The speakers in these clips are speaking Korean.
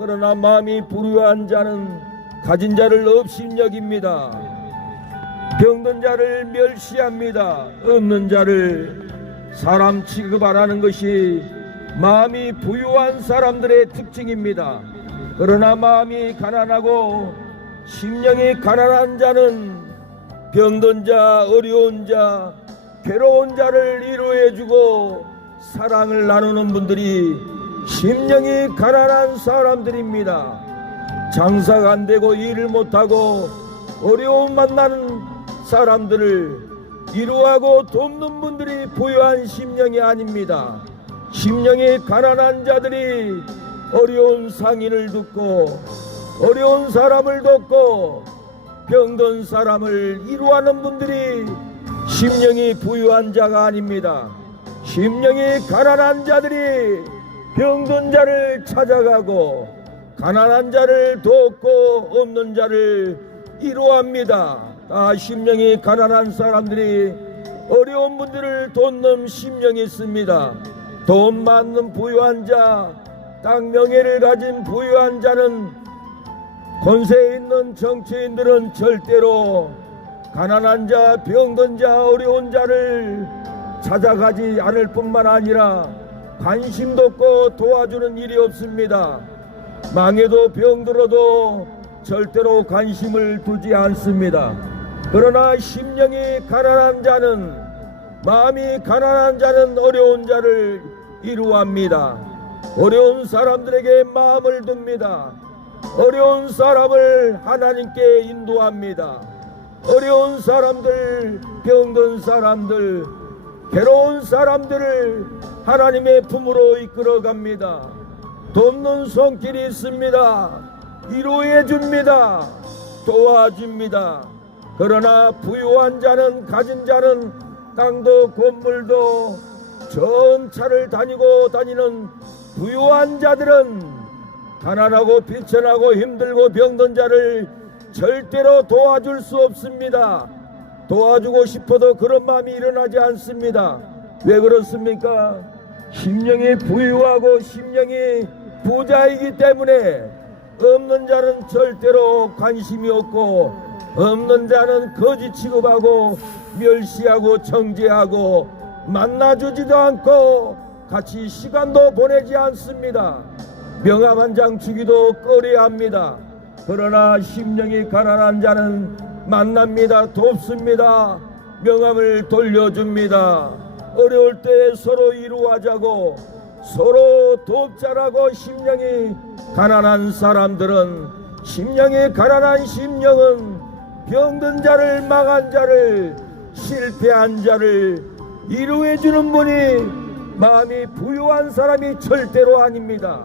그러나 마음이 불우한 자는 가진 자를 업신여깁니다. 병든 자를 멸시합니다. 없는 자를 사람 취급 안 하는 것이 마음이 부유한 사람들의 특징입니다. 그러나 마음이 가난하고 심령이 가난한 자는 병든 자, 어려운 자, 괴로운 자를 위로해주고 사랑을 나누는 분들이 심령이 가난한 사람들입니다. 장사가 안 되고 일을 못하고 어려움 만나는 사람들을 위로하고 돕는 분들이 부유한 심령이 아닙니다. 심령이 가난한 자들이 어려운 상인을 돕고 어려운 사람을 돕고 병든 사람을 위로하는 분들이 심령이 부유한 자가 아닙니다. 심령이 가난한 자들이 병든 자를 찾아가고 가난한 자를 돕고 없는 자를 위로합니다. 심령이 가난한 사람들이 어려운 분들을 돕는 심령이 있습니다. 돈 많은 부유한 자, 땅 명예를 가진 부유한 자는 권세 있는 정치인들은 절대로 가난한 자, 병든 자, 어려운 자를 찾아가지 않을 뿐만 아니라 관심도 없고 도와주는 일이 없습니다. 망해도 병들어도 절대로 관심을 두지 않습니다. 그러나 심령이 가난한 자는, 마음이 가난한 자는 어려운 자를 위로합니다. 어려운 사람들에게 마음을 둡니다. 어려운 사람을 하나님께 인도합니다. 어려운 사람들, 병든 사람들, 괴로운 사람들을 하나님의 품으로 이끌어갑니다. 돕는 손길이 있습니다. 위로해 줍니다. 도와줍니다. 그러나 부유한 자는, 가진 자는 땅도 건물도 전차를 다니는 부유한 자들은 가난하고 비천하고 힘들고 병든 자를 절대로 도와줄 수 없습니다. 도와주고 싶어도 그런 마음이 일어나지 않습니다. 왜 그렇습니까? 심령이 부유하고 심령이 부자이기 때문에 없는 자는 절대로 관심이 없고 없는 자는 거지 취급하고 멸시하고 정죄하고 만나주지도 않고 같이 시간도 보내지 않습니다. 명함 한 장 주기도 꺼려합니다. 그러나 심령이 가난한 자는 만납니다. 돕습니다. 명함을 돌려줍니다. 어려울 때 서로 위로하자고, 서로 돕자라고. 심령이 가난한 사람들은, 심령이 가난한 심령은 병든 자를, 망한 자를, 실패한 자를 위로해주는 분이 마음이 부유한 사람이 절대로 아닙니다.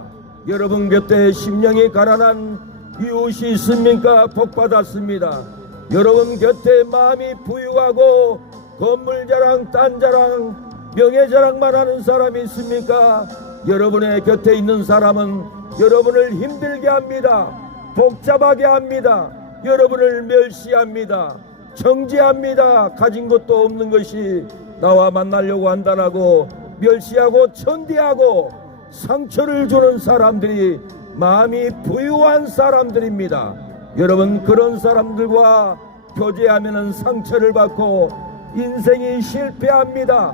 여러분 곁에 심령이 가난한 이웃이 있습니까? 복받았습니다. 여러분 곁에 마음이 부유하고 건물 자랑, 딴 자랑, 명예 자랑만 하는 사람이 있습니까? 여러분의 곁에 있는 사람은 여러분을 힘들게 합니다. 복잡하게 합니다. 여러분을 멸시합니다. 정죄합니다. 가진 것도 없는 것이 나와 만나려고 한다라고 멸시하고 천대하고 상처를 주는 사람들이 마음이 부유한 사람들입니다. 여러분, 그런 사람들과 교제하면 상처를 받고 인생이 실패합니다.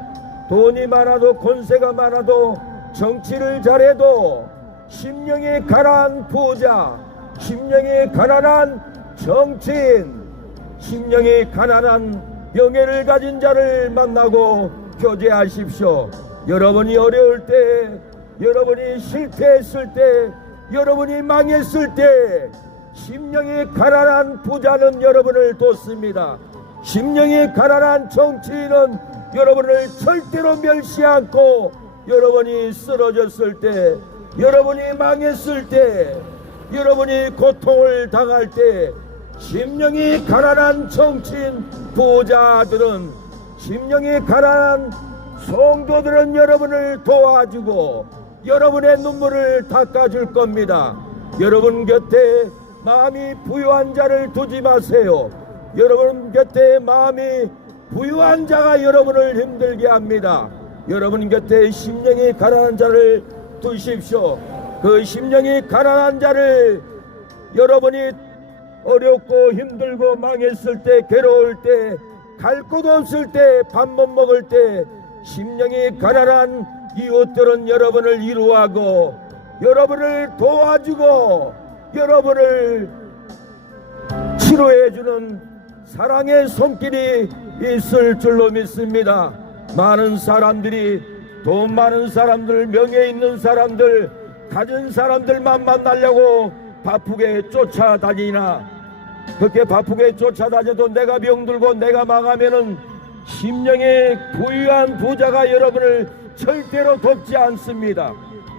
돈이 많아도, 권세가 많아도, 정치를 잘해도 심령이 가난한 부자, 심령이 가난한 정치인, 심령이 가난한 명예를 가진 자를 만나고 교제하십시오. 여러분이 어려울 때, 여러분이 실패했을 때, 여러분이 망했을 때 심령이 가난한 부자는 여러분을 돕습니다. 심령이 가난한 정치인은 여러분을 절대로 멸시 않고, 여러분이 쓰러졌을 때, 여러분이 망했을 때, 여러분이 고통을 당할 때 심령이 가난한 정치인 부자들은, 심령이 가난한 성도들은 여러분을 도와주고 여러분의 눈물을 닦아줄 겁니다. 여러분 곁에 마음이 부유한 자를 두지 마세요. 여러분 곁에 마음이 부유한 자가 여러분을 힘들게 합니다. 여러분 곁에 심령이 가난한 자를 두십시오. 그 심령이 가난한 자를 여러분이 어렵고 힘들고 망했을 때, 괴로울 때, 갈 곳 없을 때, 밥 못 먹을 때 심령이 가난한 이웃들은 여러분을 위로하고 여러분을 도와주고 여러분을 치료해주는 사랑의 손길이 있을 줄로 믿습니다. 많은 사람들이, 돈 많은 사람들, 명예 있는 사람들, 가진 사람들만 만나려고 바쁘게 쫓아다니나, 그렇게 바쁘게 쫓아다녀도 내가 병들고 내가 망하면은 심령이 부유한 부자가 여러분을 절대로 돕지 않습니다.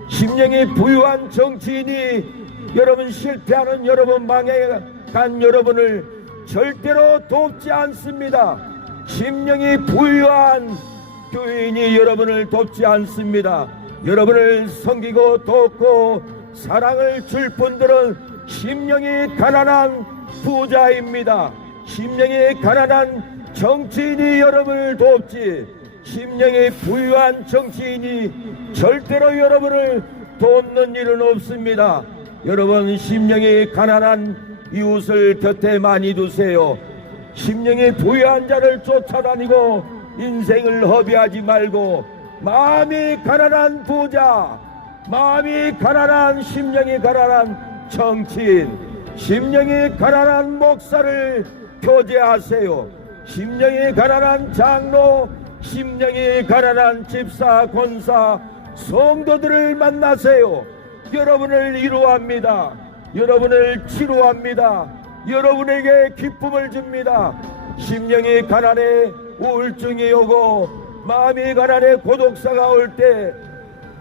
심령이 부유한 정치인이 여러분 실패하는, 여러분 망해간 여러분을 절대로 돕지 않습니다. 심령이 부유한 교인이 여러분을 돕지 않습니다. 여러분을 섬기고 돕고 사랑을 줄 분들은 심령이 가난한 부자입니다. 심령이 가난한 정치인이 여러분을 돕지, 심령이 부유한 정치인이 절대로 여러분을 돕는 일은 없습니다. 여러분, 심령이 가난한 이웃을 곁에 많이 두세요. 심령이 부유한 자를 쫓아다니고 인생을 허비하지 말고, 마음이 가난한 부자, 마음이 가난한, 심령이 가난한 정치인, 심령이 가난한 목사를 교제하세요. 심령이 가난한 장로, 심령이 가난한 집사, 권사, 성도들을 만나세요. 여러분을 위로합니다. 여러분을 치료합니다. 여러분에게 기쁨을 줍니다. 심령이 가난해 우울증이 오고 마음이 가난해 고독사가 올 때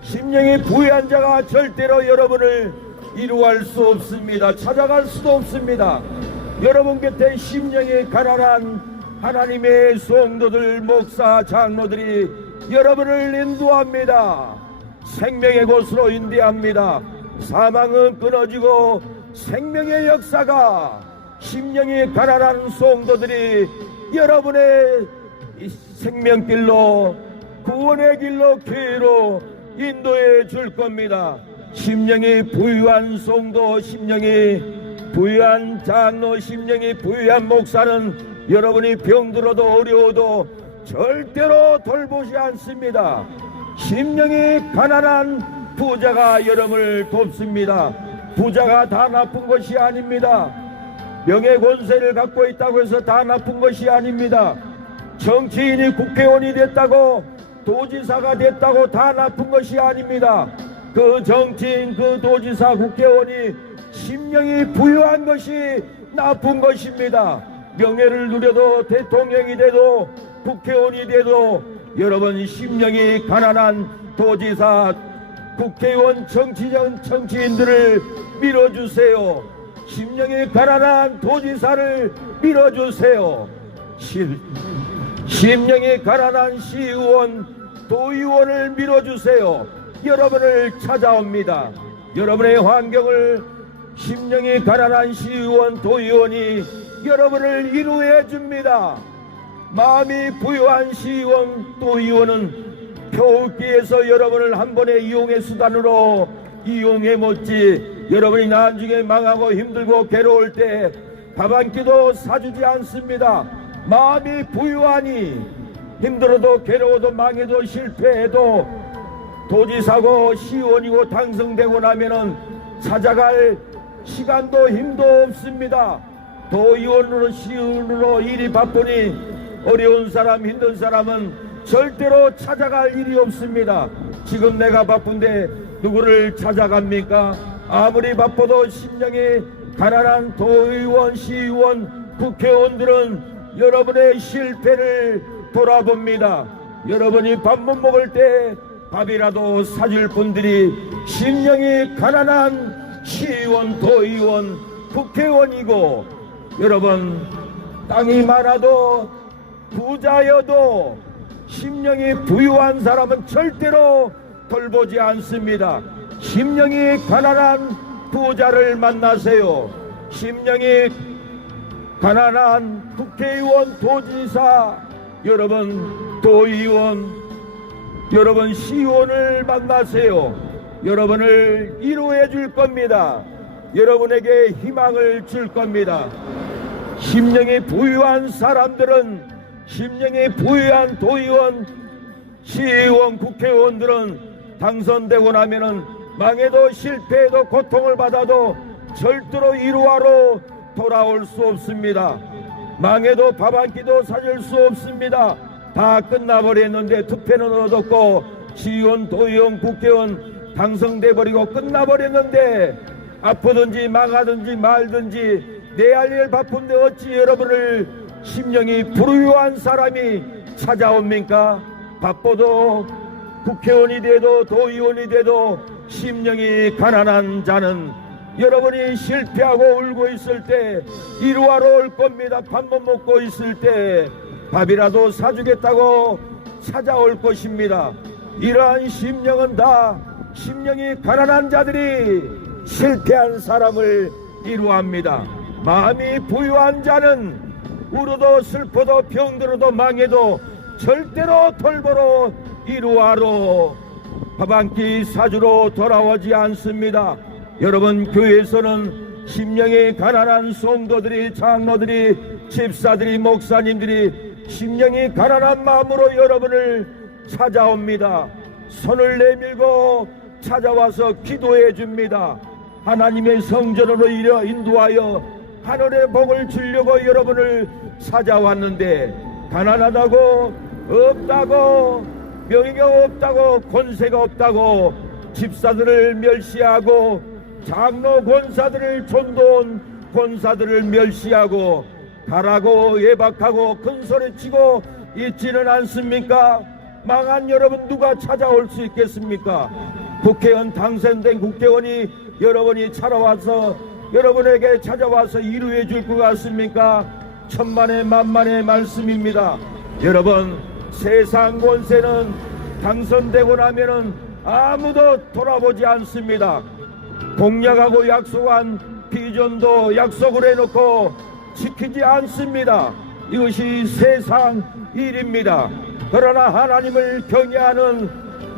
심령이 부유한 자가 절대로 여러분을 위로할 수 없습니다. 찾아갈 수도 없습니다. 여러분 곁에 심령이 가난한 하나님의 성도들, 목사, 장로들이 여러분을 인도합니다. 생명의 곳으로 인도합니다. 사망은 끊어지고 생명의 역사가, 심령이 가난한 성도들이 여러분의 생명길로, 구원의 길로, 교회로 인도해 줄 겁니다. 심령이 부유한 성도, 심령이 부유한 장로, 심령이 부유한 목사는 여러분이 병들어도 어려워도 절대로 돌보지 않습니다. 심령이 가난한 부자가 여러분을 돕습니다. 부자가 다 나쁜 것이 아닙니다. 명예 권세를 갖고 있다고 해서 다 나쁜 것이 아닙니다. 정치인이 국회의원이 됐다고, 도지사가 됐다고 다 나쁜 것이 아닙니다. 그 정치인, 그 도지사, 국회의원이 심령이 부유한 것이 나쁜 것입니다. 명예를 누려도, 대통령이 돼도, 국회의원이 돼도 여러분 심령이 가난한 도지사, 국회의원, 정치인들을 밀어주세요. 심령이 가난한 도지사를 밀어주세요. 심령이 가난한 시의원, 도의원을 밀어주세요. 여러분을 찾아옵니다. 여러분의 환경을 심령이 가난한 시의원, 도의원이 여러분을 위로해 줍니다. 마음이 부유한 시의원, 도의원은 표기에서 여러분을 한 번의 이용의 수단으로 이용해 못지, 여러분이 나중에 망하고 힘들고 괴로울 때 밥 한 끼도 사주지 않습니다. 마음이 부유하니 힘들어도 괴로워도 망해도 실패해도 도지사고 시의원이고 당선되고 나면은 찾아갈 시간도 힘도 없습니다. 도의원으로, 시의원으로 일이 바쁘니 어려운 사람, 힘든 사람은 절대로 찾아갈 일이 없습니다. 지금 내가 바쁜데 누구를 찾아갑니까? 아무리 바빠도 심령이 가난한 도의원, 시의원, 국회의원들은 여러분의 실패를 돌아봅니다. 여러분이 밥 못 먹을 때 밥이라도 사줄 분들이 심령이 가난한 시의원, 도의원, 국회의원이고, 여러분 땅이 많아도 부자여도 심령이 부유한 사람은 절대로 돌보지 않습니다. 심령이 가난한 부자를 만나세요. 심령이 가난한 국회의원, 도지사, 여러분 도의원, 여러분 시의원을 만나세요. 여러분을 위로해 줄 겁니다. 여러분에게 희망을 줄 겁니다. 심령이 부유한 사람들은, 심령이 부유한 도의원, 시의원, 국회의원들은 당선되고 나면은 망해도 실패해도 고통을 받아도 절대로 일화로 돌아올 수 없습니다. 망해도 밥 한 끼도 사줄 수 없습니다. 다 끝나버렸는데, 투표는 얻었고 시의원, 도의원, 국회의원 당선돼 버리고 끝나버렸는데, 아프든지 망하든지 말든지 내 할 일 바쁜데 어찌 여러분을 심령이 불우유한 사람이 찾아옵니까? 바빠도 국회의원이 돼도 도의원이 돼도 심령이 가난한 자는 여러분이 실패하고 울고 있을 때 일화로 올 겁니다. 밥 못 먹고 있을 때 밥이라도 사주겠다고 찾아올 것입니다. 이러한 심령은 다 심령이 가난한 자들이 실패한 사람을 이루합니다. 마음이 부유한 자는 울어도 슬퍼도 병들어도 망해도 절대로 돌보러 이루하러 밥 한 끼 사주러 돌아오지 않습니다. 여러분, 교회에서는 심령이 가난한 성도들이, 장로들이, 집사들이, 목사님들이 심령이 가난한 마음으로 여러분을 찾아옵니다. 손을 내밀고 찾아와서 기도해 줍니다. 하나님의 성전으로 인도하여 하늘의 복을 주려고 여러분을 찾아왔는데, 가난하다고, 없다고, 명예가 없다고, 권세가 없다고 집사들을 멸시하고 장로 권사들을, 전도원 권사들을 멸시하고 가라고 예박하고 큰소리치고 있지는 않습니까? 망한 여러분 누가 찾아올 수 있겠습니까? 국회의원 당선된 국회의원이 여러분이 여러분에게 찾아와서 이루해 줄 것 같습니까? 천만의 만만의 말씀입니다. 여러분, 세상 권세는 당선되고 나면은 아무도 돌아보지 않습니다. 공약하고 약속한 비전도 약속을 해놓고 지키지 않습니다. 이것이 세상 일입니다. 그러나 하나님을 경외하는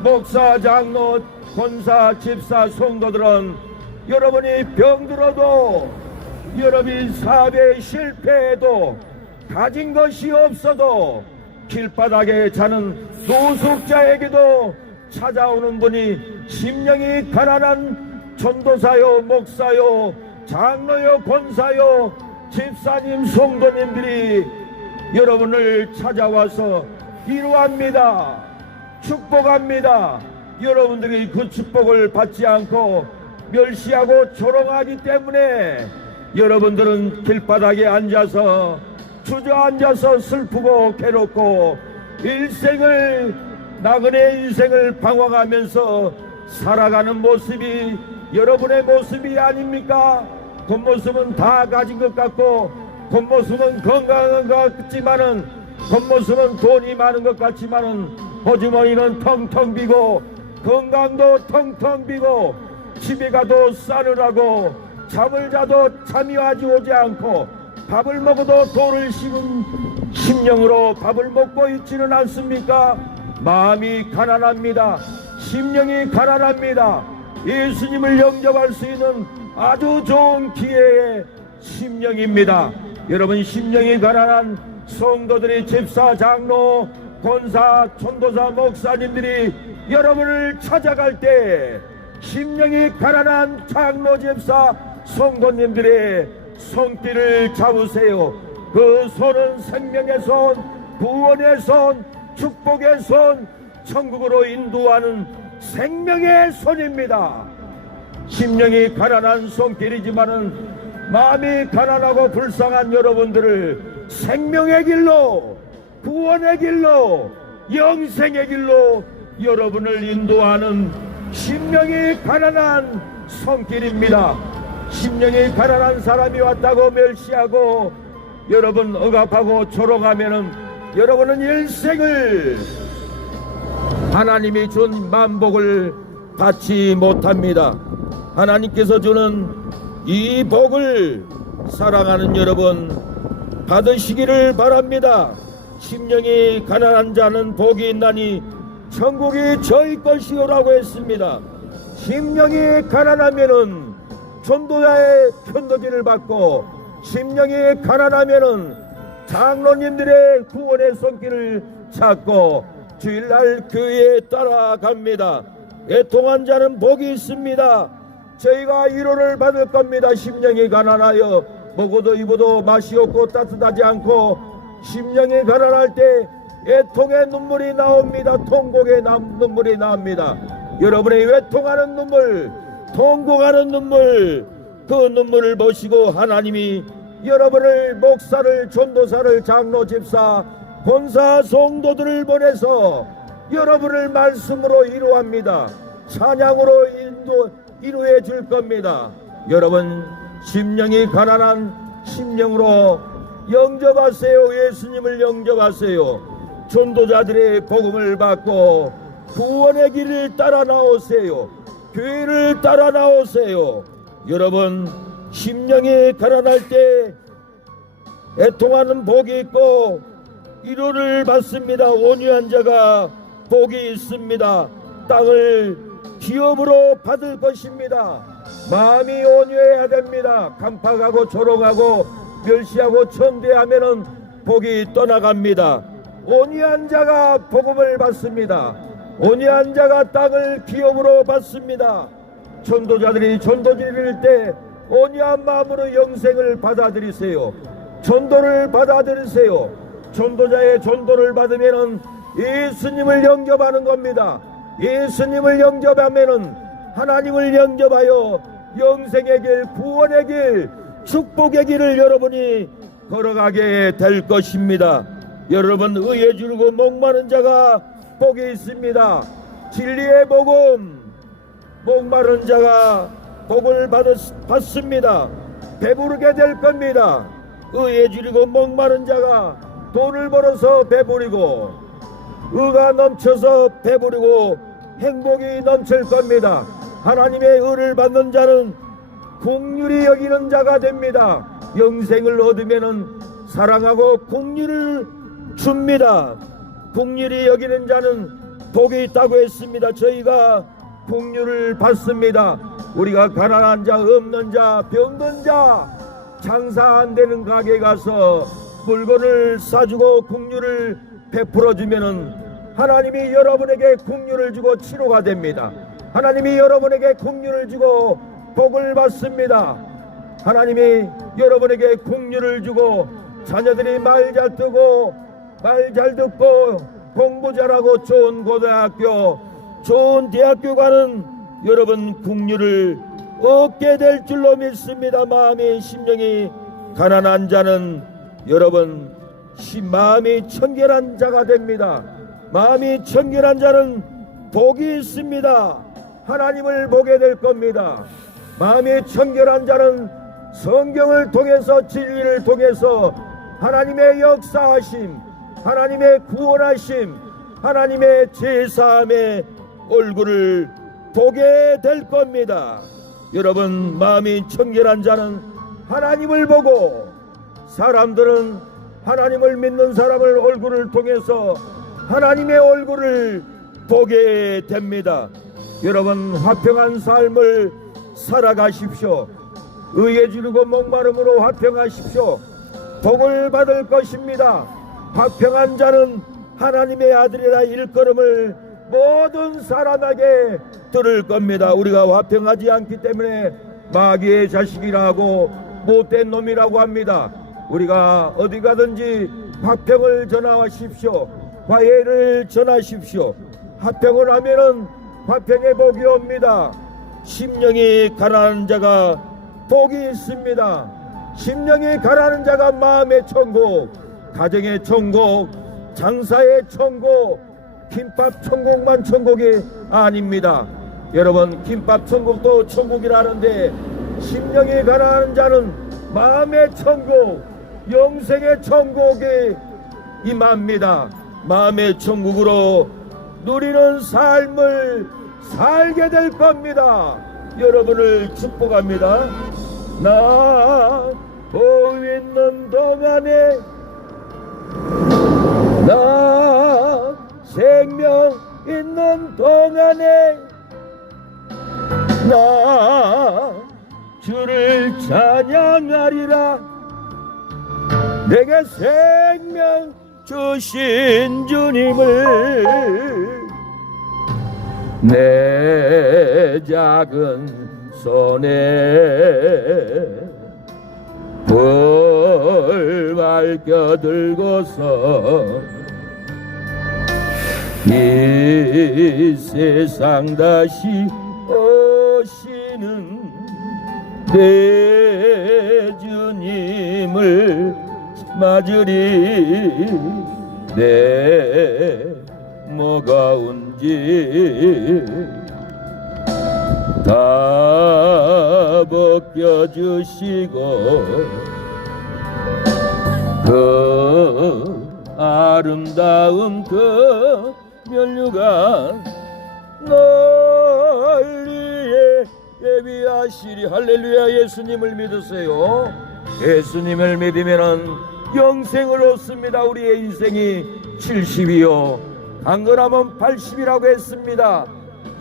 목사, 장로, 권사, 집사, 성도들은 여러분이 병들어도, 여러분이 사업에 실패해도, 가진 것이 없어도 길바닥에 자는 노숙자에게도 찾아오는 분이 심령이 가난한 전도사요, 목사요, 장로요, 권사요, 집사님, 성도님들이 여러분을 찾아와서 위로합니다. 축복합니다. 여러분들이 그 축복을 받지 않고 멸시하고 조롱하기 때문에 여러분들은 길바닥에 앉아서 주저앉아서 슬프고 괴롭고 나그네 인생을 방황하면서 살아가는 모습이 여러분의 모습이 아닙니까? 겉모습은 다 가진 것 같고, 겉모습은 건강한 것 같지만은, 겉모습은 돈이 많은 것 같지만은 호주머니는 텅텅 비고, 건강도 텅텅 비고, 집에 가도 싸늘하고, 잠을 자도 잠이 오지 않고, 밥을 먹어도 돌을 씹은 심령으로 밥을 먹고 있지는 않습니까? 마음이 가난합니다. 심령이 가난합니다. 예수님을 영접할 수 있는 아주 좋은 기회의 심령입니다. 여러분, 심령이 가난한 성도들이, 집사, 장로, 권사, 전도사, 목사님들이 여러분을 찾아갈 때 심령이 가난한 장로, 집사, 성도님들의 손길을 잡으세요. 그 손은 생명의 손, 구원의 손, 축복의 손, 천국으로 인도하는 생명의 손입니다. 심령이 가난한 손길이지만은 마음이 가난하고 불쌍한 여러분들을 생명의 길로, 구원의 길로, 영생의 길로 여러분을 인도하는 심령이 가난한 손길입니다. 심령이 가난한 사람이 왔다고 멸시하고 여러분 억압하고 조롱하면은 여러분은 일생을 하나님이 준 만복을 받지 못합니다. 하나님께서 주는 이 복을 사랑하는 여러분 받으시기를 바랍니다. 심령이 가난한 자는 복이 있나니 천국이 저희 것이오라고 했습니다. 심령이 가난하면은 전도자의 편도지를 받고, 심령이 가난하면은 장로님들의 구원의 손길을 찾고 주일날 교회에 따라갑니다. 애통한 자는 복이 있습니다. 저희가 위로를 받을 겁니다. 심령이 가난하여 먹어도 입어도 맛이 없고 따뜻하지 않고, 심령이 가난할 때 애통의 눈물이 나옵니다. 통곡의 눈물이 나옵니다. 여러분의 애통하는 눈물, 통곡하는 눈물, 그 눈물을 보시고 하나님이 여러분을 목사를, 전도사를, 장로, 집사, 권사, 성도들을 보내서 여러분을 말씀으로 위로합니다. 찬양으로 위로해 줄 겁니다. 여러분, 심령이 가난한 심령으로 영접하세요. 예수님을 영접하세요. 전도자들의 복음을 받고 구원의 길을 따라 나오세요. 교회를 따라 나오세요. 여러분, 심령이 가난할 때 애통하는 복이 있고 위로를 받습니다. 온유한 자가 복이 있습니다. 땅을 기업으로 받을 것입니다. 마음이 온유해야 됩니다. 간파하고 조롱하고 멸시하고 천대하면은 복이 떠나갑니다. 온유한 자가 복음을 받습니다. 온유한 자가 땅을 기업으로 받습니다. 전도자들이 전도지를 때 온유한 마음으로 영생을 받아들이세요. 전도를 받아들이세요. 전도자의 전도를 받으면은 예수님을 영접하는 겁니다. 예수님을 영접하면은 하나님을 영접하여 영생의 길, 구원의 길, 축복의 길을 여러분이 걸어가게 될 것입니다. 여러분, 의에 줄고 목마른 자가 복이 있습니다. 진리의 복음, 목마른 자가 복을 받습니다. 배부르게 될 겁니다. 의에 줄이고 목마른 자가 돈을 벌어서 배부리고, 의가 넘쳐서 배부리고 행복이 넘칠 겁니다. 하나님의 의를 받는 자는 긍휼히 여기는 자가 됩니다. 영생을 얻으면은 사랑하고 긍휼을 줍니다. 긍휼히 여기는 자는 복이 있다고 했습니다. 저희가 긍휼을 받습니다. 우리가 가난한 자, 없는 자, 병든 자, 장사 안 되는 가게 가서 물건을 사주고 긍휼을 베풀어 주면은 하나님이 여러분에게 긍휼을 주고 치료가 됩니다. 하나님이 여러분에게 긍휼을 주고 복을 받습니다. 하나님이 여러분에게 긍휼을 주고 자녀들이 말 잘 듣고 말 잘 듣고 공부 잘하고 좋은 고등학교, 좋은 대학교 가는 여러분 긍휼을 얻게 될 줄로 믿습니다. 마음이, 심령이 가난한 자는 여러분 마음이 청결한 자가 됩니다. 마음이 청결한 자는 복이 있습니다. 하나님을 보게 될 겁니다. 마음이 청결한 자는 성경을 통해서, 진리를 통해서 하나님의 역사하심, 하나님의 구원하심, 하나님의 제사함의 얼굴을 보게 될 겁니다. 여러분, 마음이 청결한 자는 하나님을 보고, 사람들은 하나님을 믿는 사람을 얼굴을 통해서 하나님의 얼굴을 보게 됩니다. 여러분, 화평한 삶을 살아가십시오. 의에 지르고 목마름으로 화평하십시오. 복을 받을 것입니다. 화평한 자는 하나님의 아들이라 일컬음을 모든 사람에게 들을 겁니다. 우리가 화평하지 않기 때문에 마귀의 자식이라고 못된 놈이라고 합니다. 우리가 어디 가든지 화평을 전하십시오. 화해를 전하십시오. 화평을 하면은 화평의 복이 옵니다. 심령이 가난한 자가 복이 있습니다. 심령이 가난한 자가 마음의 천국, 가정의 천국, 장사의 천국, 김밥 천국만 천국이 아닙니다. 여러분, 김밥 천국도 천국이라는데 심령이 가난한 자는 마음의 천국, 영생의 천국이 임합니다. 마음의 천국으로 누리는 삶을 살게 될 겁니다. 여러분을 축복합니다. 나 복 있는 동안에, 나 생명 있는 동안에 나 주를 찬양하리라. 내게 생명 주신 주님을 내 작은 손에 불 밝혀 들고서 이 세상 다시 오시는 내 주님을 맞으리. 내 뭐가 온지 다 벗겨주시고 그 아름다운 그 면류관 널리에 예비하시리. 할렐루야. 예수님을 믿으세요. 예수님을 믿으면은 영생을 얻습니다. 우리의 인생이 70이요 강건하면 80이라고 했습니다.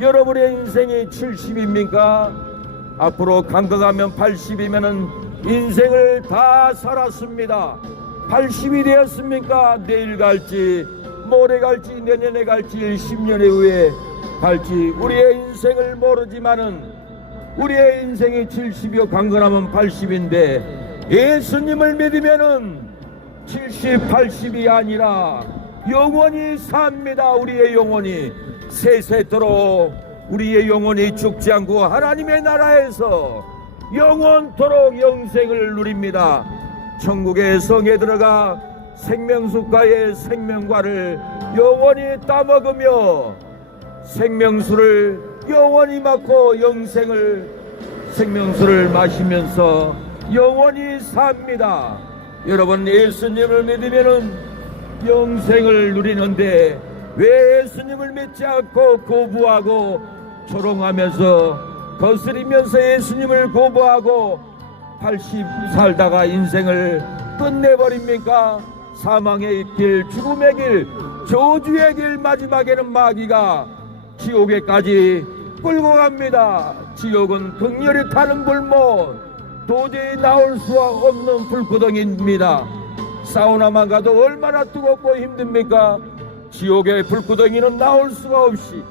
여러분의 인생이 70입니까? 앞으로 강건하면 80이면은 인생을 다 살았습니다. 80이 되었습니까? 내일 갈지 모레 갈지 내년에 갈지 10년의 후에 갈지 우리의 인생을 모르지만은 우리의 인생이 70이요 강건하면 80인데 예수님을 믿으면은 70, 80이 아니라 영원히 삽니다. 우리의 영혼이 세세토록 우리의 영혼이 죽지 않고 하나님의 나라에서 영원토록 영생을 누립니다. 천국의 성에 들어가 생명수가의 생명과를 영원히 따먹으며 생명수를 영원히 맡고 생명수를 마시면서 영원히 삽니다. 여러분, 예수님을 믿으면은 영생을 누리는데 왜 예수님을 믿지 않고 거부하고 조롱하면서 거스리면서 예수님을 거부하고 80 살다가 인생을 끝내버립니까? 사망의 길, 죽음의 길, 저주의 길, 마지막에는 마귀가 지옥에까지 끌고 갑니다. 지옥은 극렬히 타는 불못, 도저히 나올 수 없는 불구덩이입니다. 사우나만 가도 얼마나 뜨겁고 힘듭니까? 지옥의 불구덩이는 나올 수가 없이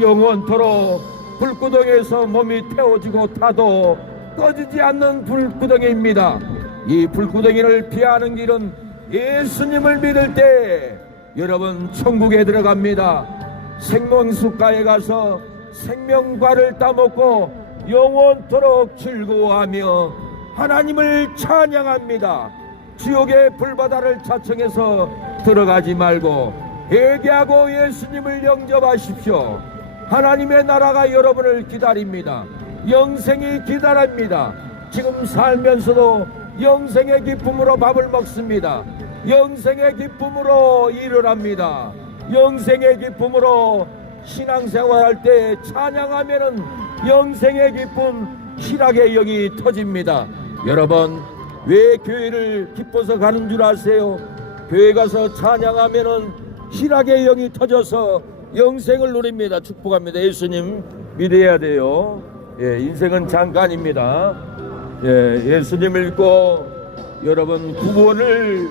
영원토록 불구덩이에서 몸이 태워지고 타도 꺼지지 않는 불구덩이입니다. 이 불구덩이를 피하는 길은 예수님을 믿을 때 여러분 천국에 들어갑니다. 생명수가에 가서 생명과를 따먹고 영원토록 즐거워하며 하나님을 찬양합니다. 지옥의 불바다를 자청해서 들어가지 말고 회개하고 예수님을 영접하십시오. 하나님의 나라가 여러분을 기다립니다. 영생이 기다립니다. 지금 살면서도 영생의 기쁨으로 밥을 먹습니다. 영생의 기쁨으로 일을 합니다. 영생의 기쁨으로 신앙생활할 때 찬양하면은 영생의 기쁨, 희락의 영이 터집니다. 여러분, 왜 교회를 기뻐서 가는 줄 아세요? 교회 가서 찬양하면은 희락의 영이 터져서 영생을 누립니다. 축복합니다. 예수님 믿어야 돼요. 인생은 잠깐입니다. 예수님을 믿고 여러분 구원을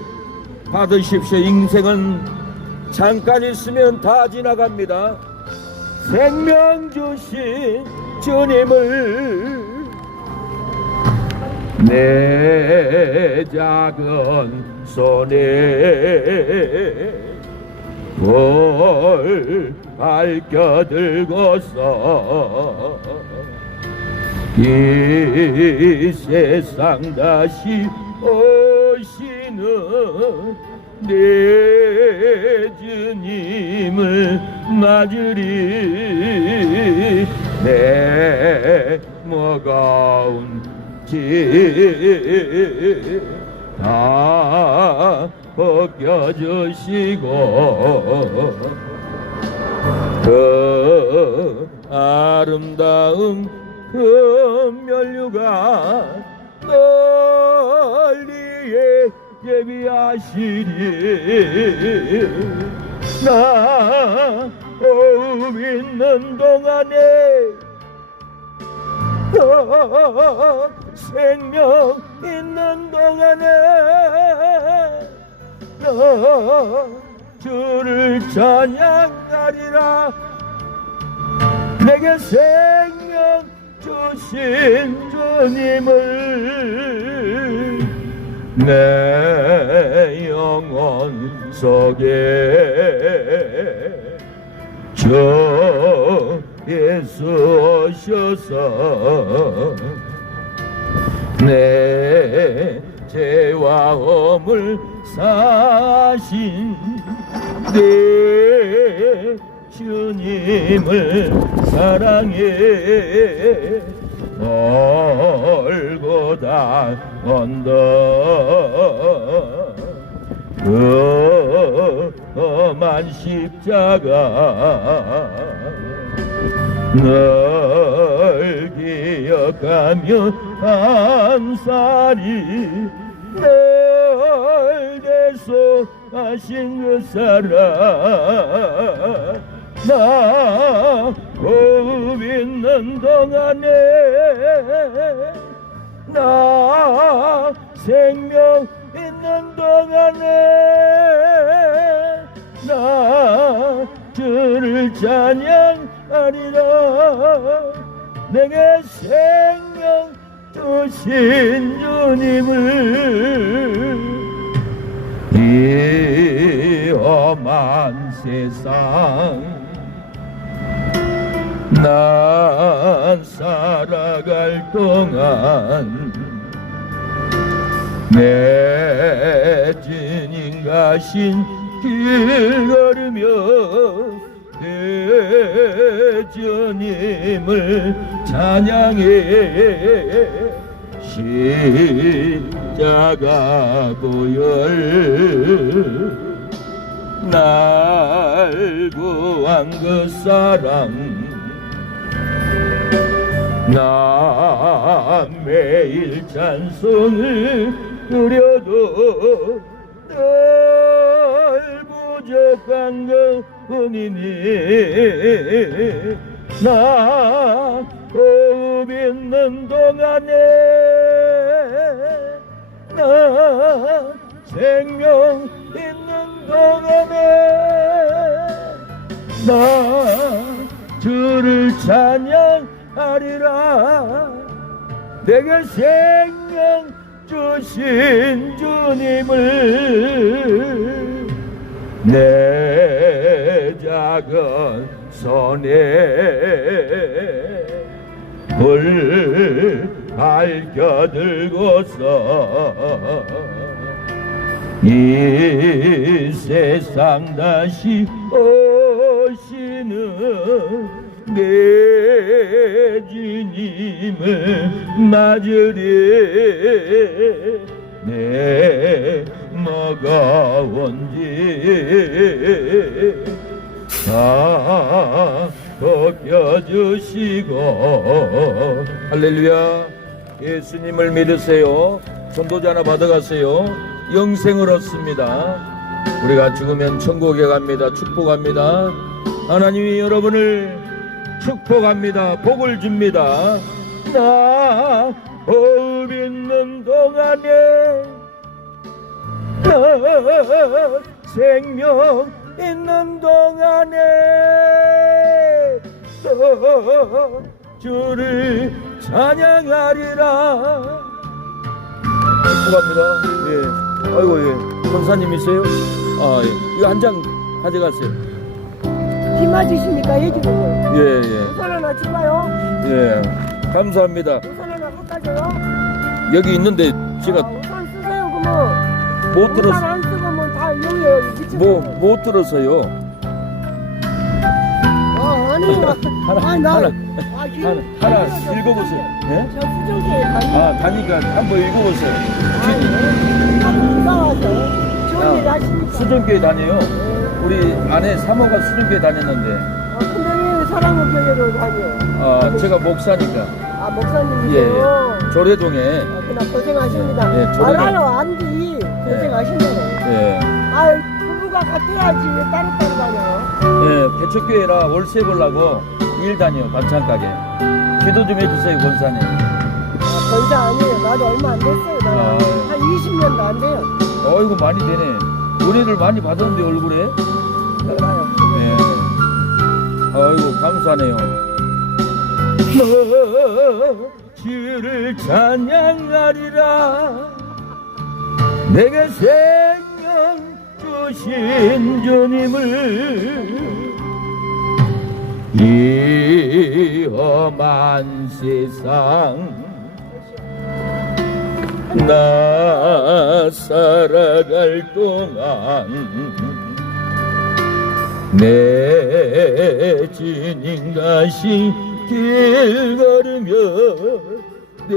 받으십시오. 인생은 잠깐 있으면 다 지나갑니다. 생명 주신 주님을 내 작은 손에 뭘 밝혀 들고서 이 세상 다시 오시는 내 주님을 맞으리. 내 뭐가 온지 다 벗겨주시고 그 아름다운 그 면류가 널리에 예비하시리. 나 호흡 있는 동안에 생명 있는 동안에 주를 찬양하리라. 내게 생명 주신 주님을 내 영혼 속에 주 예수 오셔서 내 죄와 허물 사신 내 주님을 사랑해 골고다 언덕 그 험한 십자가 널 기억하며 감사리 널 대속하신 그 사랑 나 호흡 있는 동안에 나 생명 있는 동안에 나 주를 찬양하리라. 내게 생명 주신 주님을 이 험한 세상 난 살아갈 동안 내 주님 가신 길 걸으며 내 주님을 찬양해 십자가 보혈 날 구한 그 사랑 나 매일 찬송을 드려도 늘 부족한 것뿐이니 나 호흡 있는 동안에 나 생명 있는 동안에 나 주를 찬양하리라. 내게 생명 주신 주님을 내 작은 손에 불 밝혀 들고서 이 세상 다시 오시는 내 주님을 맞으리. 내 뭐가 온지 다 벗겨주시고 할렐루야. 예수님을 믿으세요. 전도자 하나 받아가세요. 영생을 얻습니다. 우리가 죽으면 천국에 갑니다. 축복합니다. 하나님이 여러분을 축복합니다. 복을 줍니다. 나 호흡 있는 동안에 나 생명 있는 동안에 또 주를 찬양하리라. 축복합니다. 예. 아이고, 예. 권사님이세요? 아, 예. 이거 한 장 가져가세요. 비 맞으십니까? 해주고요. 예, 예. 우산 하나 줄까요? 예. 감사합니다. 우산 하나 갖다 줘요? 여기 있는데 제가 우산 쓰세요. 그러면 못 들었, 우산 안 쓰면 다 용이에요. 못 들었어요. 아니 하나, 아니 나 하나, 하나 하나 읽어보세요. 예? 저 수정교회 다니 아, 다니까 한번 읽어보세요. 비가 와서 좋은 일 하십니까? 수정교회 다녀요. 우리 아내 사모가 수정교회 다녔는데, 근데 왜 사랑의 교회로 다녀요? 제가 목사니까. 아 목사님이세요? 예, 예. 조례동에. 그냥 고생하십니다. 예, 조례동. 알아요 안디 고생하신다네. 예. 아 부부가 같아야지 왜 따로따로 다녀요? 예, 개척교회라 월세 벌라고 일 다녀요. 반찬 가게. 기도 좀 해주세요, 권사님. 권사 아니에요. 나도 얼마 안 됐어요. 나는 아. 한 20년도 안 돼요. 어이구, 많이 되네. 은혜를 많이 받았는데, 얼굴에. 몰라요. 네. 아이고, 감사하네요. 주를 찬양하리라. 내게 생명 주신 주님을 이 험한 세상 나 살아갈 동안 내 주님 가신 길 걸으며 내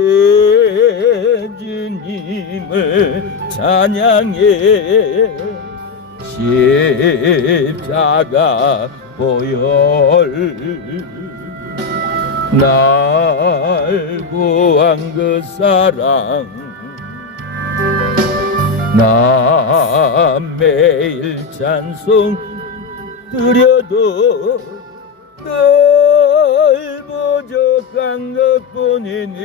주님을 찬양해 십자가 보혈 날 구한 그 사랑 나 매일 찬송 드려도 늘 부족한 것뿐이니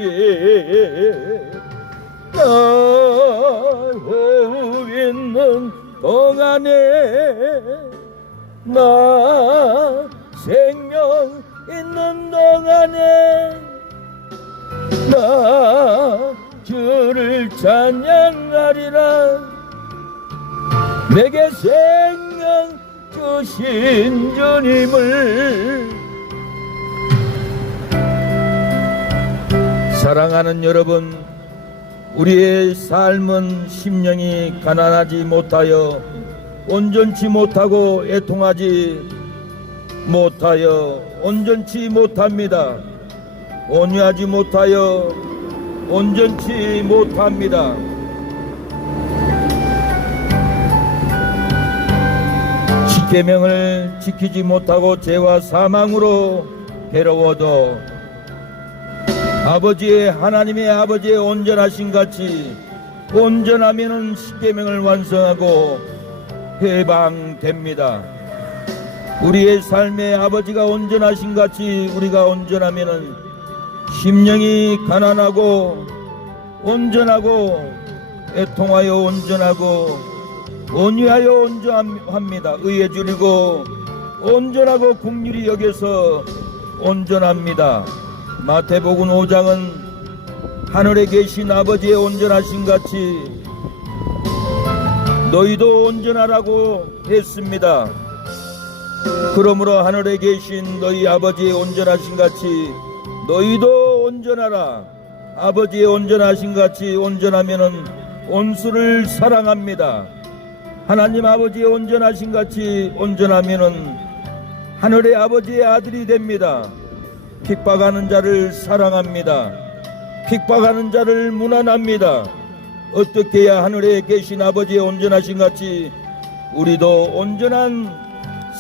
나 호흡 있는 동안에 나 생명 있는 동안에 나 주를 찬양하리라. 내게 생명 주신 주님을. 사랑하는 여러분, 우리의 삶은 심령이 가난하지 못하여 온전치 못하고 애통하지 못하여 온전치 못합니다. 온유하지 못하여 온전치 못합니다. 십계명을 지키지 못하고 죄와 사망으로 괴로워도 하나님의 아버지의 온전하신 같이 온전하면은 십계명을 완성하고 해방됩니다. 우리의 삶의 아버지가 온전하신 같이 우리가 온전하면은 심령이 가난하고 온전하고 애통하여 온전하고 온유하여 온전합니다. 의에 줄이고 온전하고 긍휼히 여겨서 온전합니다. 마태복음 5장은 하늘에 계신 아버지의 온전하신 같이 너희도 온전하라고 했습니다. 그러므로 하늘에 계신 너희 아버지의 온전하신 같이 너희도 온전하라. 아버지의 온전하신 같이 온전하면은 온수를 사랑합니다. 하나님 아버지의 온전하신 같이 온전하면은 하늘의 아버지의 아들이 됩니다. 핍박하는 자를 사랑합니다. 핍박하는 자를 무난합니다. 어떻게 해야 하늘에 계신 아버지의 온전하신 같이 우리도 온전한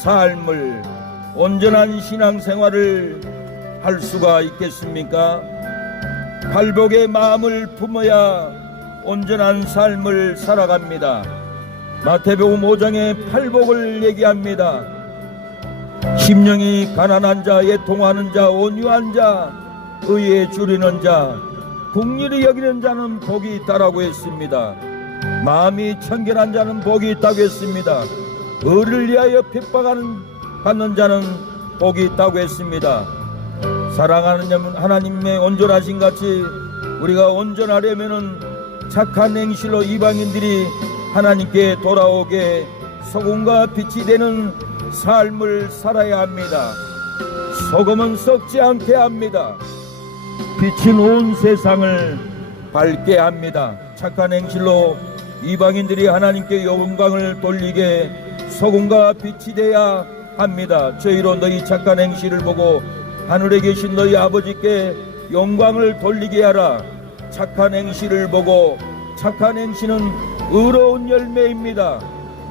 삶을, 온전한 신앙생활을 할 수가 있겠습니까? 팔복의 마음을 품어야 온전한 삶을 살아갑니다. 마태복음 5장의 팔복을 얘기합니다. 심령이 가난한 자, 애통하는 자, 온유한 자, 의에 줄이는 자, 긍휼히 여기는 자는 복이 있다라고 했습니다. 마음이 청결한 자는 복이 있다고 했습니다. 의를 위하여 핍박받는 자는 복이 있다고 했습니다. 사랑하는 하나님의 온전하신 같이 우리가 온전하려면은 착한 행실로 이방인들이 하나님께 돌아오게 소금과 빛이 되는 삶을 살아야 합니다. 소금은 썩지 않게 합니다. 빛은 온 세상을 밝게 합니다. 착한 행실로 이방인들이 하나님께 영광을 돌리게 소금과 빛이 되어야 합니다. 저희로 너희 착한 행실을 보고 하늘에 계신 너희 아버지께 영광을 돌리게 하라. 착한 행실을 보고, 착한 행실은 의로운 열매입니다.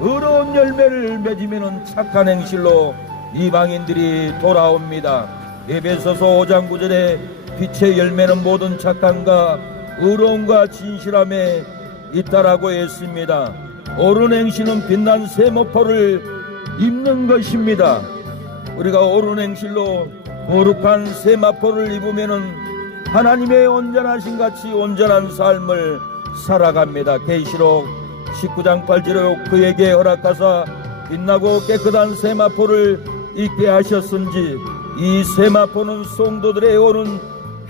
의로운 열매를 맺으면 착한 행실로 이방인들이 돌아옵니다. 에베소서 5장 9절에 빛의 열매는 모든 착함과 의로움과 진실함에 있다라고 했습니다. 옳은 행실은 빛난 세모포를 입는 것입니다. 우리가 옳은 행실로 거룩한 세마포를 입으면은 하나님의 온전하신 같이 온전한 삶을 살아갑니다. 계시록 19장 8절로 그에게 허락하사 빛나고 깨끗한 세마포를 입게 하셨은지 이 세마포는 성도들의 오는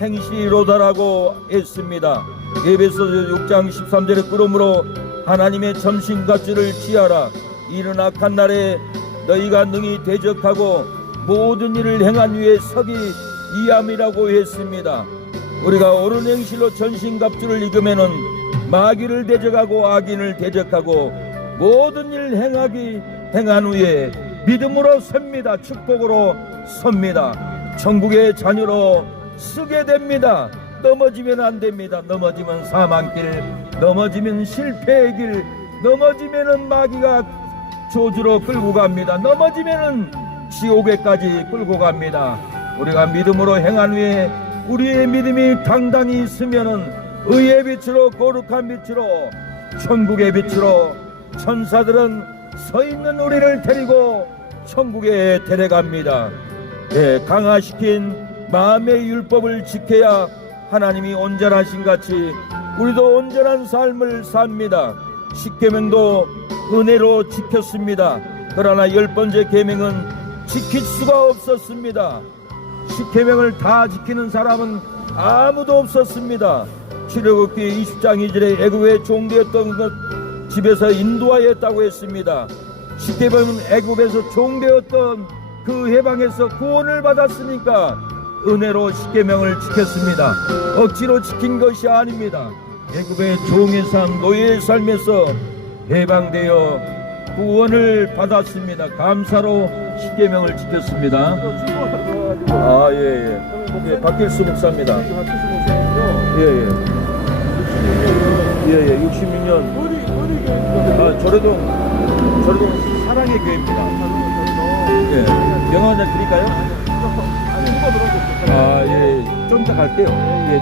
행실이로다라고 했습니다. 에베소서 6장 13절에 그러므로 하나님의 점심갑주를 취하라. 이른 악한 날에 너희가 능히 대적하고 모든 일을 행한 위에 서기 이함이라고 했습니다. 우리가 옳은 행실로 전신갑주를 입으면은 마귀를 대적하고 악인을 대적하고 모든 일 행한 후에 믿음으로 섭니다. 축복으로 섭니다. 천국의 자녀로 쓰게 됩니다. 넘어지면 안 됩니다. 넘어지면 사망길, 넘어지면 실패의 길, 넘어지면은 마귀가 저주로 끌고 갑니다. 넘어지면은 지옥에까지 끌고 갑니다. 우리가 믿음으로 행한 후에 우리의 믿음이 당당히 있으면은 의의 빛으로 거룩한 빛으로 천국의 빛으로 천사들은 서 있는 우리를 데리고 천국에 데려갑니다. 강화시킨 마음의 율법을 지켜야 하나님이 온전하신 같이 우리도 온전한 삶을 삽니다. 십계명도 은혜로 지켰습니다. 그러나 10번째 계명은 지킬 수가 없었습니다. 십계명을 다 지키는 사람은 아무도 없었습니다. 출애굽기 20장 2절에 애굽에 종되었던 것 집에서 인도하였다고 했습니다. 십계명은 애굽에서 종되었던 그 해방에서 구원을 받았으니까 은혜로 십계명을 지켰습니다. 억지로 지킨 것이 아닙니다. 애굽의 종의 삶, 노예의 삶에서 해방되어 구원을 받았습니다. 감사로 십계명을 지켰습니다. 예, 박길수 목사입니다. 예, 66년. 저래동 사랑의 교회입니다. 예, 명함 한장 드릴까요? 좀 이따 갈게요.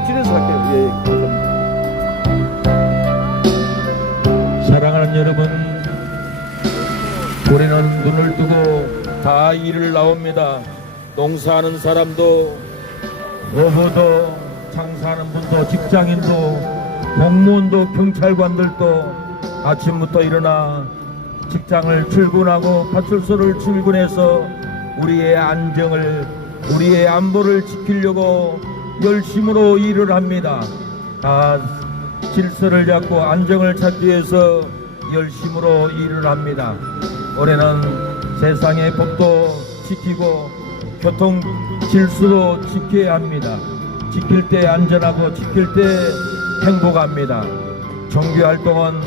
찌려서 갈게요. 감사합니다. 사랑하는 여러분, 우리는 눈을 뜨고 다 일을 나옵니다. 농사하는 사람도, 어부도, 장사하는 분도, 직장인도, 공무원도, 경찰관들도 아침부터 일어나 직장을 출근하고 파출소를 출근해서 우리의 안정을, 우리의 안보를 지키려고 열심으로 일을 합니다. 질서를 잡고 안정을 찾기 위해서 열심으로 일을 합니다. 올해는 세상의 법도 지키고 교통 질서도 지켜야 합니다. 지킬 때 안전하고 지킬 때 행복합니다. 종교활동은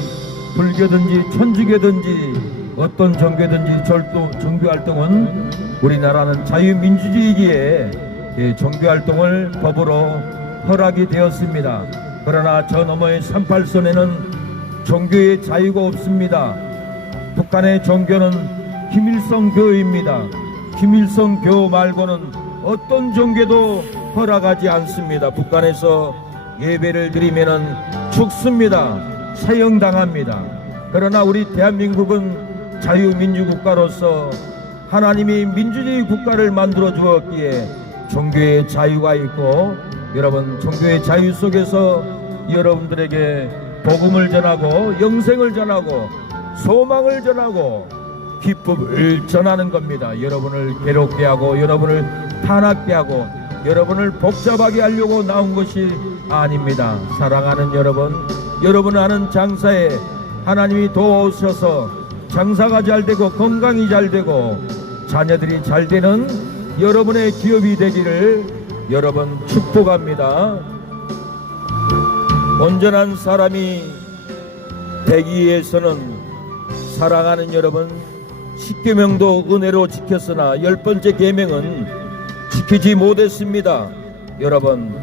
불교든지 천주교든지 어떤 종교든지 종교활동은 우리나라는 자유민주주의기에 종교활동을 법으로 허락이 되었습니다. 그러나 저 너머의 38선에는 종교의 자유가 없습니다. 북한의 종교는 김일성 교입니다. 김일성 교 말고는 어떤 종교도 허락하지 않습니다. 북한에서 예배를 드리면은 죽습니다. 사형당합니다. 그러나 우리 대한민국은 자유민주국가로서 하나님이 민주주의 국가를 만들어 주었기에 종교의 자유가 있고, 여러분 종교의 자유 속에서 여러분들에게 복음을 전하고 영생을 전하고 소망을 전하고 기쁨을 전하는 겁니다. 여러분을 괴롭게 하고 여러분을 탄압게 하고 여러분을 복잡하게 하려고 나온 것이 아닙니다. 사랑하는 여러분, 여러분 하는 장사에 하나님이 도와주셔서 장사가 잘 되고 건강이 잘 되고 자녀들이 잘 되는 여러분의 기업이 되기를 여러분 축복합니다. 온전한 사람이 되기 위해서는 사랑하는 여러분, 10계명도 은혜로 지켰으나 10번째 계명은 지키지 못했습니다. 여러분,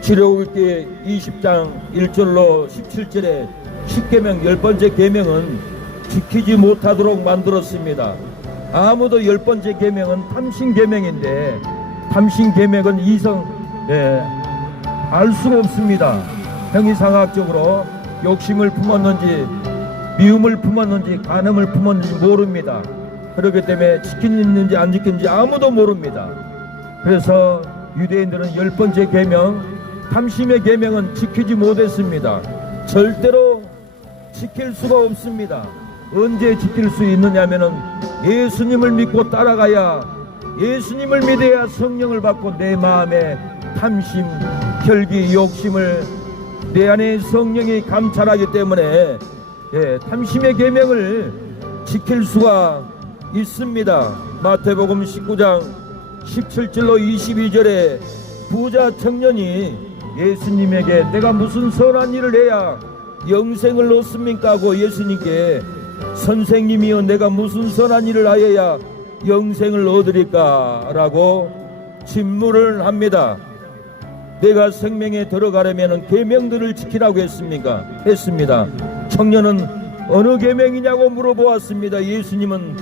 출애굽기 20장 1절로 17절에 10계명 10번째 계명은 지키지 못하도록 만들었습니다. 아무도 10번째 계명은 탐신계명인데 탐신계명은 알 수가 없습니다. 형이상학적으로 욕심을 품었는지 미움을 품었는지 간음을 품었는지 모릅니다. 그렇기 때문에 지키는지 안 지키는지 아무도 모릅니다. 그래서 유대인들은 10번째 계명, 탐심의 계명은 지키지 못했습니다. 절대로 지킬 수가 없습니다. 언제 지킬 수 있느냐면은 예수님을 믿고 따라가야, 예수님을 믿어야 성령을 받고 내 마음에 탐심, 혈기, 욕심을 내 안에 성령이 감찰하기 때문에 탐심의 계명을 지킬 수가 있습니다. 마태복음 19장 17절로 22절에 부자 청년이 예수님에게 내가 무슨 선한 일을 해야 영생을 얻습니까? 하고 예수님께 선생님이여 내가 무슨 선한 일을 하여야 영생을 얻으리까? 라고 질문을 합니다. 내가 생명에 들어가려면 계명들을 지키라고 했습니다. 청년은 어느 계명이냐고 물어보았습니다. 예수님은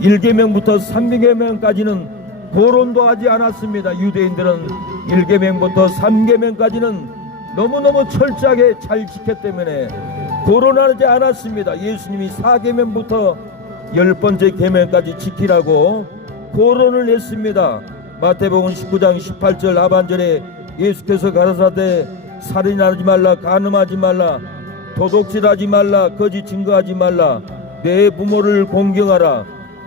1계명부터 3계명까지는 거론도 하지 않았습니다. 유대인들은 1계명부터 3계명까지는 너무너무 철저하게 잘 지켰기 때문에 거론하지 않았습니다. 예수님이 4계명부터 10번째 계명까지 지키라고 거론을 했습니다. 마태복음 19장 18절 하반절에 예수께서 가라사대 살인하지 말라, 간음하지 말라, 도둑질하지 말라, 거짓 증거하지 말라, 내 부모를 공경하라,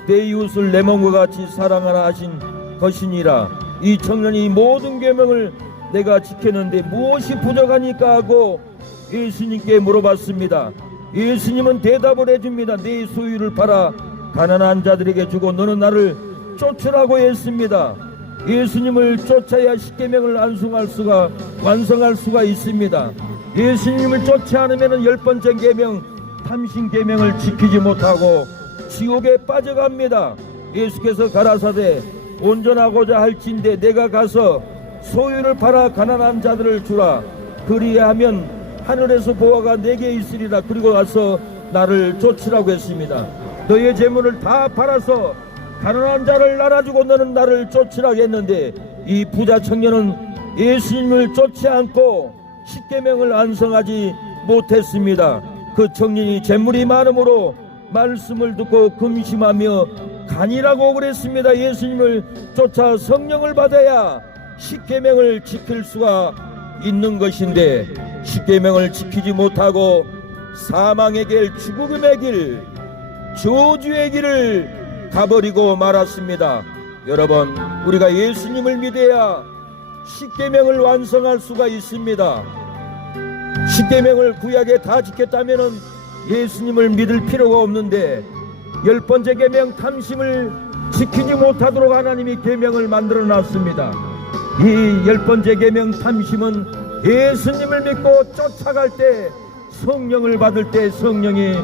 내 이웃을 내 몸과 같이 사랑하라 하신 것이니라. 이 청년이 모든 계명을 내가 지켰는데 무엇이 부족하니까 하고 예수님께 물어봤습니다. 예수님은 대답을 해줍니다. 내 소유를 팔아 가난한 자들에게 주고 너는 나를 쫓으라고 했습니다. 예수님을 쫓아야 십계명을 완성할 수가 있습니다. 예수님을 쫓지 않으면 10번째 계명 탐심 계명을 지키지 못하고 지옥에 빠져갑니다. 예수께서 가라사대 온전하고자 할진대 내가 가서 소유를 팔아 가난한 자들을 주라. 그리하면 하늘에서 보화가 내게 있으리라. 그리고 가서 나를 쫓으라고 했습니다. 너의 재물을 다 팔아서 가난한 자를 나눠주고 너는 나를 쫓으라고 했는데 이 부자 청년은 예수님을 쫓지 않고 십계명을 완성하지 못했습니다. 그 청년이 재물이 많음으로 말씀을 듣고 금심하며 간이라고 그랬습니다. 예수님을 쫓아 성령을 받아야 십계명을 지킬 수가 있는 것인데 십계명을 지키지 못하고 사망의 길, 죽음의 길, 저주의 길을 가버리고 말았습니다. 여러분, 우리가 예수님을 믿어야 십계명을 완성할 수가 있습니다. 십계명을 구약에 다 지켰다면 예수님을 믿을 필요가 없는데 10번째 계명 탐심을 지키지 못하도록 하나님이 계명을 만들어 놨습니다. 이 10번째 계명 탐심은 예수님을 믿고 쫓아갈 때 성령을 받을 때 성령이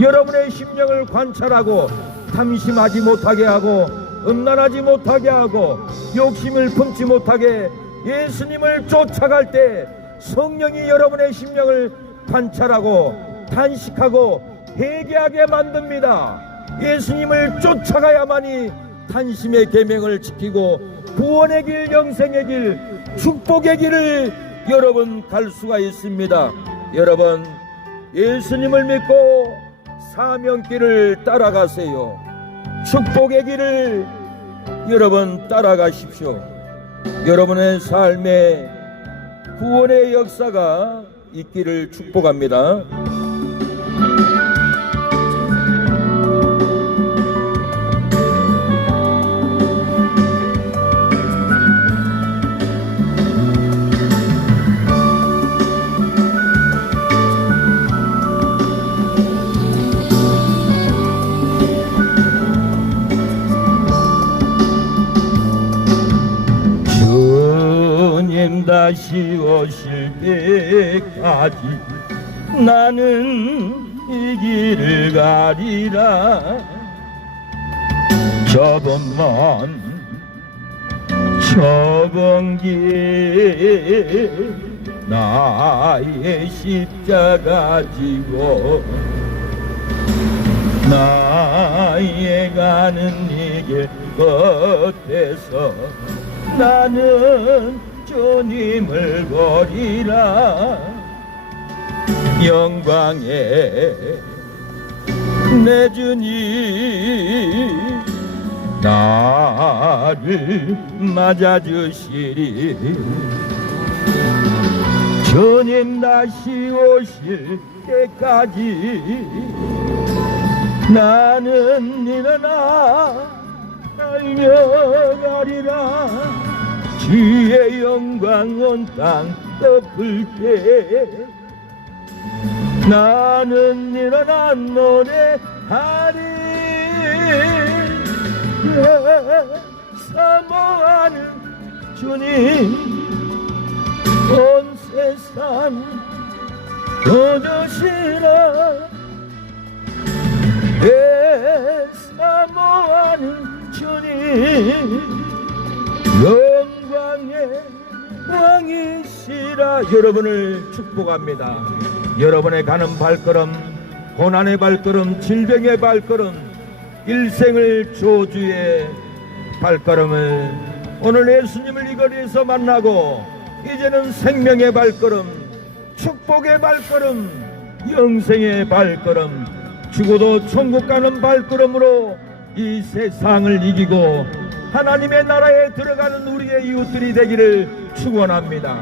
여러분의 심령을 관찰하고 탐심하지 못하게 하고 음란하지 못하게 하고 욕심을 품지 못하게 예수님을 쫓아갈 때 성령이 여러분의 심령을 관찰하고 탄식하고 회개하게 만듭니다. 예수님을 쫓아가야만이 탄심의 계명을 지키고 구원의 길, 영생의 길, 축복의 길을 여러분 갈 수가 있습니다. 여러분, 예수님을 믿고 사명길을 따라가세요. 축복의 길을 여러분 따라가십시오. 여러분의 삶에 구원의 역사가 있기를 축복합니다. 다시 오실 때까지 나는 이 길을 가리라. 좁은 길 나의 십자가 지고 나의 가는 이 길 끝에서 나는 주님을 보리라. 영광에 내 주님 나를 맞아주시리. 주님 다시 오실 때까지 나는 일어나 달려가리라. 주의 영광 온 땅 덮을 때 나는 일어나 노래하리. 사모하는 주님 온 세상 거두시라. 사모하는 주님 영광의 왕이시라. 여러분을 축복합니다. 여러분의 가는 발걸음, 고난의 발걸음, 질병의 발걸음, 일생을 저주의 발걸음을 오늘 예수님을 이 거리에서 만나고 이제는 생명의 발걸음, 축복의 발걸음, 영생의 발걸음, 죽어도 천국 가는 발걸음으로 이 세상을 이기고 하나님의 나라에 들어가는 우리의 이웃들이 되기를 축원합니다.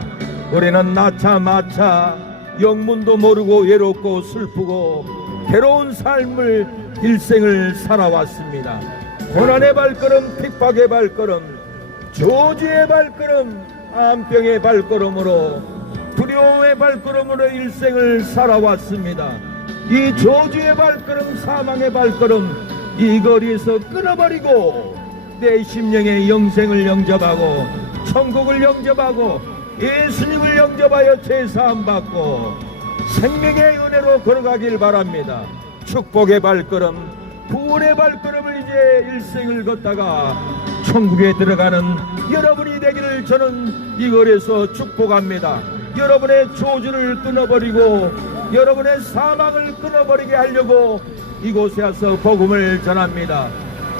우리는 나차마차 영문도 모르고 외롭고 슬프고 괴로운 삶을 일생을 살아왔습니다. 고난의 발걸음, 핍박의 발걸음, 저주의 발걸음, 암병의 발걸음으로, 두려움의 발걸음으로 일생을 살아왔습니다. 이 저주의 발걸음, 사망의 발걸음, 이 거리에서 끊어버리고 내 심령의 영생을 영접하고 천국을 영접하고 예수님을 영접하여 죄사함 받고 생명의 은혜로 걸어가길 바랍니다. 축복의 발걸음, 구원의 발걸음을 이제 일생을 걷다가 천국에 들어가는 여러분이 되기를 저는 이 거리에서 축복합니다. 여러분의 저주를 끊어버리고 여러분의 사망을 끊어버리게 하려고 이곳에 와서 복음을 전합니다.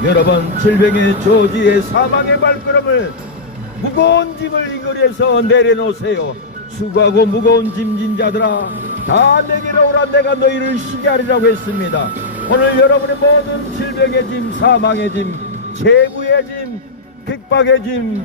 여러분, 질병의 저주의 사망의 발걸음을, 무거운 짐을 이 거리에서 내려놓으세요. 수고하고 무거운 짐진 자들아 다 내게로 오라. 내가 너희를 쉬게 하리라고 했습니다. 오늘 여러분의 모든 질병의 짐, 사망의 짐, 재부의 짐, 핍박의 짐,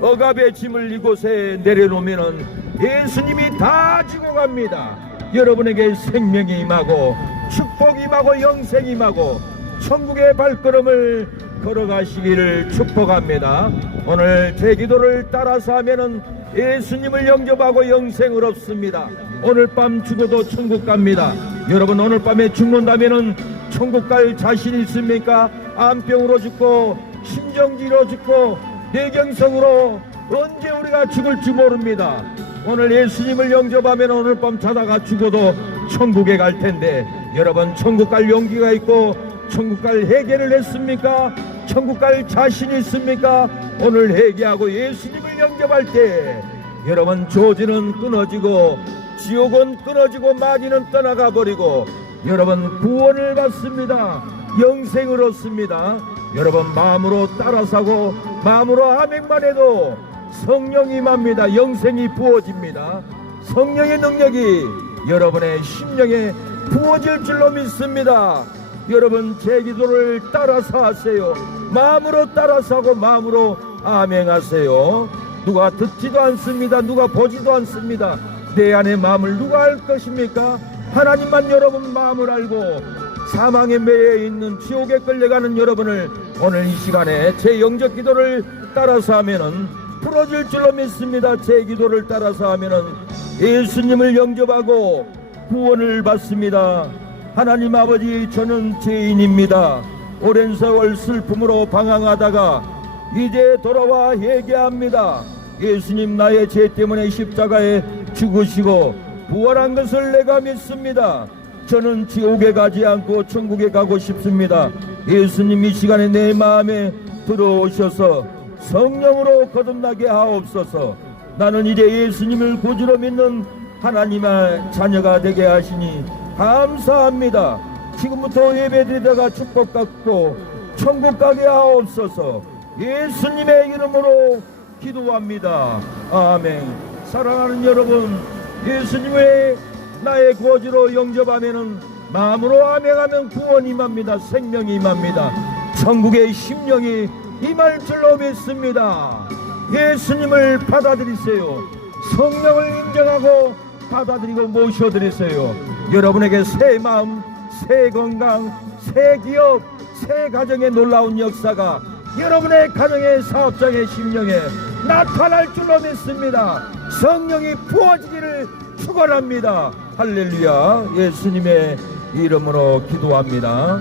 억압의 짐을 이곳에 내려놓으면 예수님이 다 지고 갑니다. 여러분에게 생명이 임하고 축복이 임하고 영생이 임하고 천국의 발걸음을 걸어가시기를 축복합니다. 오늘 제 기도를 따라서 하면은 예수님을 영접하고 영생을 얻습니다. 오늘 밤 죽어도 천국 갑니다. 여러분, 오늘 밤에 죽는다면은 천국 갈 자신 있습니까? 암병으로 죽고 심정지로 죽고 뇌경색으로 언제 우리가 죽을지 모릅니다. 오늘 예수님을 영접하면 오늘 밤 자다가 죽어도 천국에 갈 텐데, 여러분 천국 갈 용기가 있고 천국 갈 회개를 했습니까? 천국 갈 자신 있습니까? 오늘 회개하고 예수님을 영접할 때 여러분 저주는 끊어지고 지옥은 끊어지고 마귀는 떠나가 버리고 여러분 구원을 받습니다. 영생을 얻습니다. 여러분 마음으로 따라서고 마음으로 아멘만 해도 성령이 임합니다. 영생이 부어집니다. 성령의 능력이 여러분의 심령에 부어질 줄로 믿습니다. 여러분 제 기도를 따라서 하세요. 마음으로 따라서 하고 마음으로 아멘하세요. 누가 듣지도 않습니다. 누가 보지도 않습니다. 내 안의 마음을 누가 알 것입니까? 하나님만 여러분 마음을 알고 사망에 매여 있는 지옥에 끌려가는 여러분을 오늘 이 시간에 제 영접 기도를 따라서 하면은 풀어질 줄로 믿습니다. 제 기도를 따라서 하면은 예수님을 영접하고 구원을 받습니다. 하나님 아버지, 저는 죄인입니다. 오랜 세월 슬픔으로 방황하다가 이제 돌아와 회개합니다. 예수님 나의 죄 때문에 십자가에 죽으시고 부활한 것을 내가 믿습니다. 저는 지옥에 가지 않고 천국에 가고 싶습니다. 예수님 이 시간에 내 마음에 들어오셔서 성령으로 거듭나게 하옵소서. 나는 이제 예수님을 구주로 믿는 하나님의 자녀가 되게 하시니 감사합니다. 지금부터 예배드리다가 축복받고 천국 가게 하옵소서. 예수님의 이름으로 기도합니다. 아멘. 사랑하는 여러분, 예수님의 나의 구주로 영접하면은 마음으로 아멘하면 구원이 임합니다. 생명이 임합니다. 천국의 심령이 임할 줄로 믿습니다. 예수님을 받아들이세요. 성령을 인정하고 받아들이고 모셔드리세요. 여러분에게 새 마음, 새 건강, 새 기업, 새 가정의 놀라운 역사가 여러분의 가정의 사업장의 심령에 나타날 줄로 믿습니다. 성령이 부어지기를 축원합니다. 할렐루야. 예수님의 이름으로 기도합니다.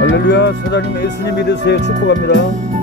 할렐루야. 사장님 예수님 믿으세요. 축복합니다.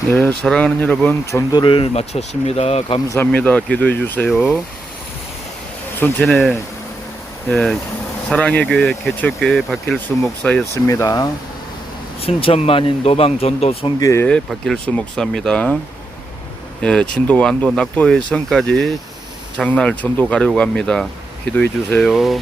네, 사랑하는 여러분, 전도를 마쳤습니다. 감사합니다. 기도해 주세요. 순천의 사랑의 교회 개척교회 박길수 목사였습니다. 순천만인 노방전도 선교회 박길수 목사입니다. 진도 완도 낙도의 성까지 장날 전도 가려고 합니다. 기도해 주세요.